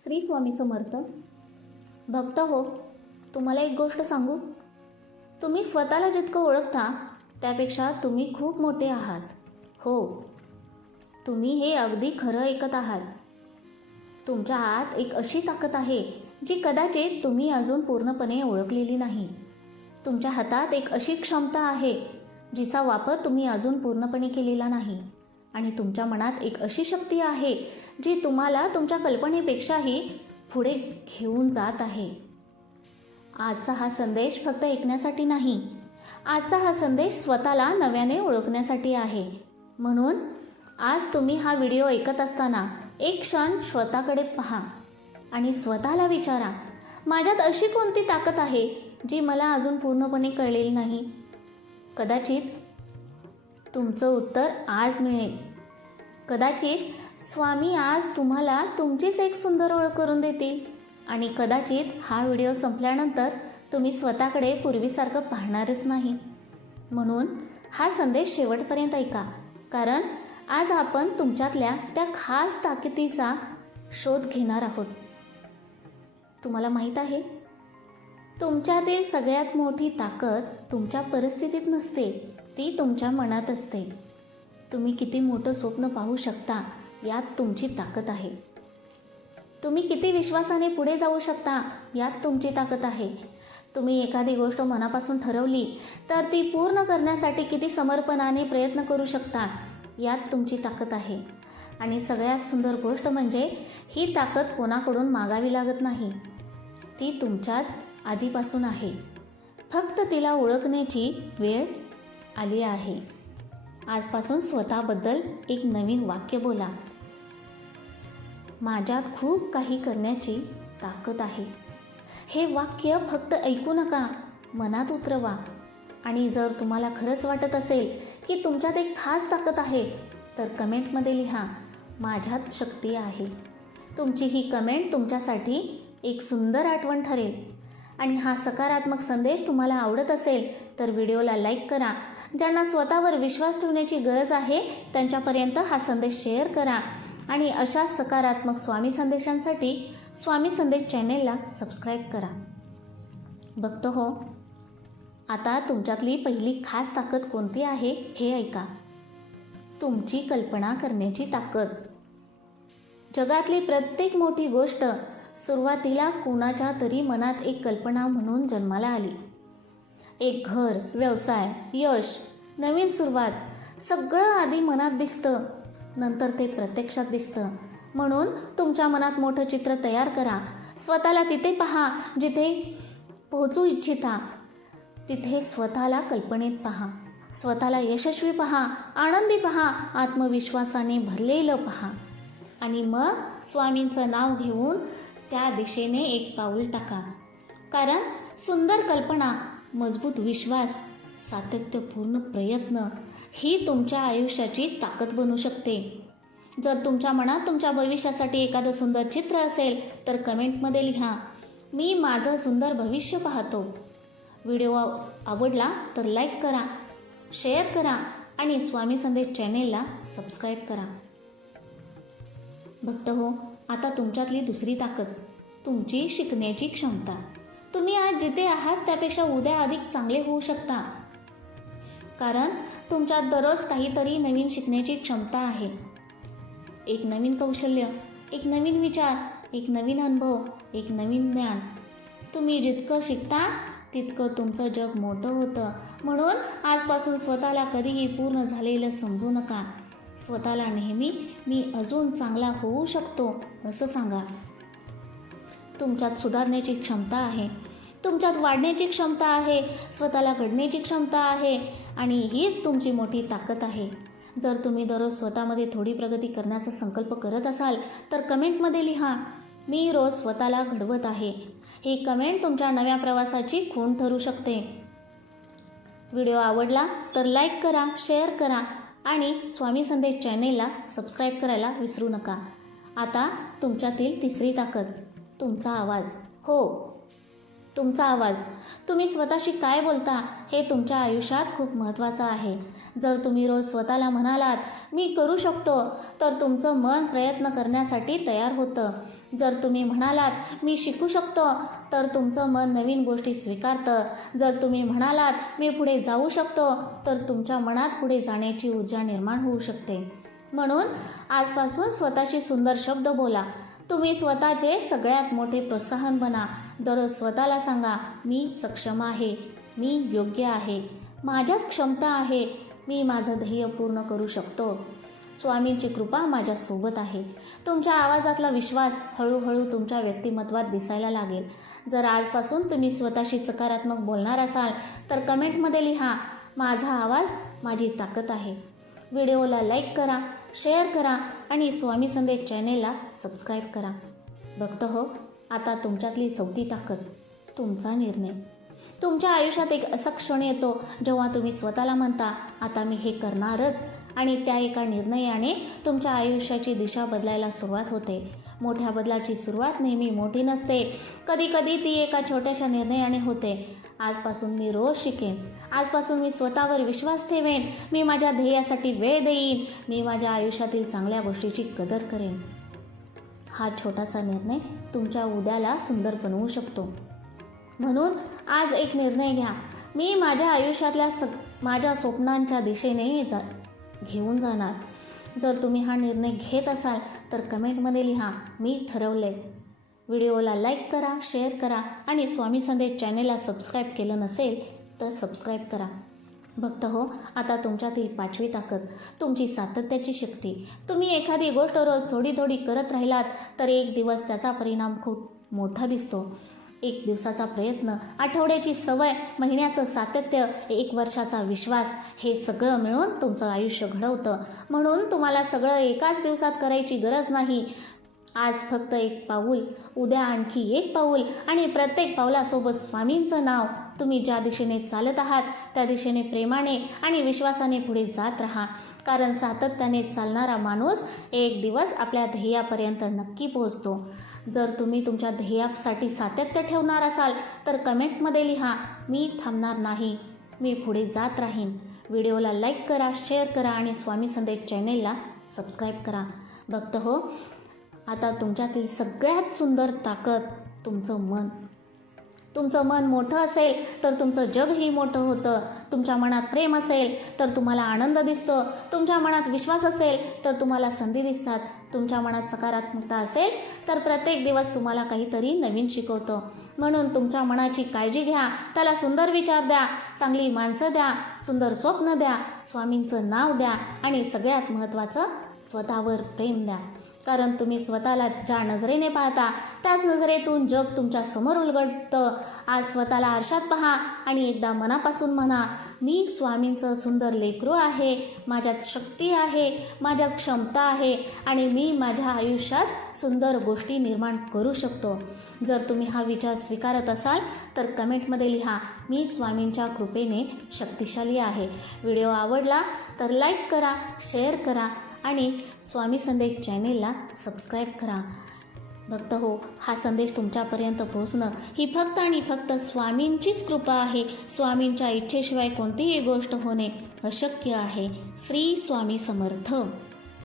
श्री स्वामी समर्थ. भक्त हो, तुम्हाला एक गोष्ट सांगू. तुम्ही स्वतःला जितकं ओळखता त्यापेक्षा तुम्ही खूप मोठे आहात. हो, तुम्ही हे अगदी खरं ऐकत आहात. तुमच्या आत एक अशी ताकद आहे जी कदाचित तुम्ही अजून पूर्णपणे ओळखलेली नाही. तुमच्या हातात एक अशी क्षमता आहे जिचा वापर तुम्ही अजून पूर्णपणे केलेला नाही. आणि तुमच्या मनात एक अशी शक्ती आहे जी तुम्हाला तुमच्या कल्पनेपेक्षाही पुढे घेऊन जात आहे. आजचा हा संदेश फक्त ऐकण्यासाठी नाही, आजचा हा संदेश स्वतःला नव्याने ओळखण्यासाठी आहे. म्हणून आज तुम्ही हा व्हिडिओ ऐकत असताना एक क्षण स्वतःकडे पहा आणि स्वतःला विचारा, माझ्यात अशी कोणती ताकद आहे जी मला अजून पूर्णपणे कळलेली नाही. कदाचित तुमचं उत्तर आज मिळेल. कदाचित स्वामी आज तुम्हाला तुमचीच एक सुंदर ओळख करून देतील. आणि कदाचित हा व्हिडिओ संपल्यानंतर तुम्ही स्वतःकडे पूर्वीसारखं पाहणारच नाही. म्हणून हा संदेश शेवटपर्यंत ऐका, कारण आज आपण तुमच्यातल्या त्या खास ताकदीचा शोध घेणार आहोत. तुम्हाला माहीत आहे, तुमच्यातील सगळ्यात मोठी ताकद तुमच्या परिस्थितीत नसते, ती तुमच्या मनात असते. तुम्ही किती मोठं स्वप्न पाहू शकता यात तुमची ताकद आहे. तुम्ही किती विश्वासाने पुढे जाऊ शकता यात तुमची ताकद आहे. तुम्ही एखादी गोष्ट मनापासून ठरवली तर ती पूर्ण करण्यासाठी किती समर्पणाने प्रयत्न करू शकता यात तुमची ताकद आहे. आणि सगळ्यात सुंदर गोष्ट म्हणजे ही ताकद कोणाकडून मागावी लागत नाही, ती तुमच्यात आधीपासून आहे. फक्त तिला ओळखण्याची वेळ आली आहे. आजपासून स्वतःबद्दल एक नवीन वाक्य बोला. माझ्यात खूप काही करण्याची ताकद आहे. हे वाक्य फक्त ऐकू नका, मनात उतरवा. आणि जर तुम्हाला खरंच वाटत असेल की तुमच्यात एक खास ताकद आहे तर कमेंटमध्ये लिहा, माझ्यात शक्ती आहे. तुमची ही कमेंट तुमच्यासाठी एक सुंदर आठवण ठरेल. आणि हा सकारात्मक संदेश तुम्हाला आवडत असेल तर व्हिडिओला लाईक करा. ज्यांना स्वतःवर विश्वास ठेवण्याची गरज आहे त्यांच्यापर्यंत हा संदेश शेअर करा. आणि अशा सकारात्मक स्वामी संदेशांसाठी स्वामी संदेश चॅनेलला सबस्क्राईब करा. भक्त हो, आता तुमच्यातली पहिली खास ताकद कोणती आहे हे ऐका. तुमची कल्पना करण्याची ताकद. जगातली प्रत्येक मोठी गोष्ट सुरुवातीला कुणाच्या तरी मनात एक कल्पना म्हणून जन्माला आली. एक घर, व्यवसाय, यश, नवीन सुरुवात, सगळं आधी मनात दिसतं, नंतर ते प्रत्यक्षात दिसतं. म्हणून तुमच्या मनात मोठं चित्र तयार करा. स्वतःला तिथे पहा जिथे पोहोचू इच्छिता. तिथे स्वतःला कल्पनेत पहा. स्वतःला यशस्वी पहा, आनंदी पहा, आत्मविश्वासाने भरलेलं पहा. आणि मग स्वामींचं नाव घेऊन त्या दिशेने एक पाऊल टाका. कारण सुंदर कल्पना, मजबूत विश्वास, सातत्यपूर्ण प्रयत्न ही तुमच्या आयुष्याची ताकद बनू शकते. जर तुमच्या मनात तुमच्या भविष्यासाठी एखादं सुंदर चित्र असेल तर कमेंटमध्ये लिहा, मी माझं सुंदर भविष्य पाहतो. व्हिडिओ आवडला तर लाईक करा, शेअर करा आणि स्वामी संदेश चॅनेलला सबस्क्राईब करा. भक्त हो, आता तुमच्यातली दुसरी ताकद, तुमची शिकण्याची क्षमता. तुम्ही आज जिथे आहात त्यापेक्षा उद्या अधिक चांगले होऊ शकता. कारण तुमच्यात दररोज काहीतरी नवीन शिकण्याची क्षमता आहे. एक नवीन कौशल्य, एक नवीन विचार, एक नवीन अनुभव, एक नवीन ज्ञान. तुम्ही जितकं शिकता तितकं तुमचं जग मोठं होतं. म्हणून आजपासून स्वतःला कधीही पूर्ण झालेलं समजू नका. स्वतःला नेहमी मी अजून चांगला होऊ शकतो असं सांगा. तुमच्यात सुधारण्याची क्षमता आहे, तुमच्यात वाढण्याची क्षमता आहे, स्वतःला घडण्याची क्षमता आहे. आणि हीच तुमची मोठी ताकद आहे. जर तुम्ही दररोज स्वतःमध्ये थोडी प्रगती करण्याचा संकल्प करत असाल तर कमेंटमध्ये लिहा, मी रोज स्वतःला घडवत आहे. ही कमेंट तुमच्या नव्या प्रवासाची खूण ठरू शकते. व्हिडिओ आवडला तर लाईक करा, शेअर करा आणि स्वामी संदेश चॅनेलला सबस्क्राईब करायला विसरू नका. आता तुमच्यातील तिसरी ताकद, तुमचा आवाज. हो, तुमचा आवाज, तुम्ही स्वतःशी काय बोलता हे तुमच्या आयुष्यात खूप महत्त्वाचं आहे. जर तुम्ही रोज स्वतःला म्हणालात मी करू शकतो, तर तुमचं मन प्रयत्न करण्यासाठी तयार होतं. जर तुम्ही म्हणालात मी शिकू शकतो, तर तुमचं मन नवीन गोष्टी स्वीकारतं. जर तुम्ही म्हणालात मी पुढे जाऊ शकतो, तर तुमच्या मनात पुढे जाण्याची ऊर्जा निर्माण होऊ शकते. म्हणून आजपासून स्वतःशी सुंदर शब्द बोला. तुम्ही स्वतःचे सगळ्यात मोठे प्रोत्साहन बना. दररोज स्वतःला सांगा मी सक्षम आहे, मी योग्य आहे, माझ्यात क्षमता आहे, मी माझं ध्येय पूर्ण करू शकतो, स्वामींची कृपा माझ्यासोबत आहे. तुमच्या आवाजातला विश्वास हळूहळू तुमच्या व्यक्तिमत्वात दिसायला लागेल. जर आजपासून तुम्ही स्वतःशी सकारात्मक बोलणार असाल तर कमेंटमध्ये लिहा माझा आवाज माझी ताकद आहे. व्हिडिओला लाईक करा, शेअर करा आणि स्वामी संदेश चॅनेलला सबस्क्राईब करा. भक्त हो, आता तुमच्यातली चौथी ताकद, तुमचा निर्णय. तुमच्या आयुष्यात एक असा क्षण येतो जेव्हा तुम्ही स्वतःला म्हणता आता मी हे करणारच, आणि त्या एका निर्णयाने तुमच्या आयुष्याची दिशा बदलायला सुरुवात होते. मोठ्या बदलाची सुरुवात नेहमी मोठी नसते, कधीकधी ती एका छोट्याशा निर्णयाने होते. आजपासून मी रोज शिकेन, आजपासून मी स्वतःवर विश्वास ठेवेन, मी माझ्या ध्येयासाठी वेळ देईन, मी माझ्या आयुष्यातील चांगल्या गोष्टीची कदर करेन. हा छोटासा निर्णय तुमच्या उद्याला सुंदर बनवू शकतो. म्हणून आज एक निर्णय घ्या, मी माझ्या आयुष्यातल्या माझ्या स्वप्नांच्या दिशेने घेऊन जाणार. जर तुम्ही हा निर्णय घेत असाल तर कमेंटमध्ये लिहा मी ठरवले. व्हिडिओला लाईक करा, शेअर करा आणि स्वामी संदेश चॅनेलला सबस्क्राईब केलं नसेल तर सबस्क्राईब करा. भक्त हो, आता तुमच्यातील पाचवी ताकद, तुमची सातत्याची शक्ती. तुम्ही एखादी गोष्ट रोज थोडी थोडी करत राहिलात तर एक दिवस त्याचा परिणाम खूप मोठा दिसतो. एक दिवसाचा प्रयत्न, आठवड्याची सवय, महिन्याचं सातत्य, 1 वर्षाचा विश्वास, हे सगळं मिळून तुमचं आयुष्य घडवतं. म्हणून तुम्हाला सगळं एकाच दिवसात करायची गरज नाही. आज फक्त एक पाऊल, उद्या आणखी एक पाऊल आणि प्रत्येक पावलासोबत स्वामींचं नाव. तुम्ही ज्या दिशेने चालत आहात त्या दिशेने प्रेमाने आणि विश्वासाने पुढे जात राहा. कारण सातत्याने चालणारा माणूस एक दिवस आपल्या ध्येयापर्यंत नक्की पोहोचतो. जर तुम्ही तुमच्या ध्येयासाठी सातत्य ठेवणार असाल तर कमेंटमध्ये लिहा मी थांबणार नाही, मी पुढे जात राहीन. व्हिडिओला लाईक करा, शेअर करा आणि स्वामी संदेश चॅनेलला सबस्क्राईब करा. भक्त हो, आता तुमच्यातील सगळ्यात सुंदर ताकद, तुमचं मन. तुमचं मन मोठं असेल तर तुमचं जगही मोठं होतं. तुमच्या मनात प्रेम असेल तर तुम्हाला आनंद दिसतो. तुमच्या मनात विश्वास असेल तर तुम्हाला संधी दिसतात. तुमच्या मनात सकारात्मकता असेल तर प्रत्येक दिवस तुम्हाला काहीतरी नवीन शिकवतो. म्हणून तुमच्या मनाची काळजी घ्या, त्याला सुंदर विचार द्या, चांगली माणसं द्या, सुंदर स्वप्न द्या, स्वामींचं नाव द्या आणि सगळ्यात महत्त्वाचं स्वतःवर प्रेम द्या. कारण तुम्ही स्वतःला ज्या नजरेने पाहता त्याच नजरेतून जग तुमच्या समोर उलगडतं. आज स्वतःला आरशात पहा आणि एकदा मनापासून म्हणा मी स्वामींचं सुंदर लेकरू आहे, माझ्यात शक्ती आहे, माझ्यात क्षमता आहे आणि मी माझ्या आयुष्यात सुंदर गोष्टी निर्माण करू शकतो. जर तुम्ही हा विचार स्वीकारत असाल तर कमेंटमध्ये लिहा मी स्वामींच्या कृपेने शक्तिशाली आहे. व्हिडिओ आवडला तर लाईक करा, शेअर करा आणि स्वामी संदेश चॅनेलला सबस्क्राईब करा. भक्त हो, हा संदेश तुमच्यापर्यंत पोहोचणं ही फक्त आणि फक्त स्वामींचीच कृपा आहे. स्वामींच्या इच्छेशिवाय कोणतीही गोष्ट होणे अशक्य आहे. श्री स्वामी समर्थ.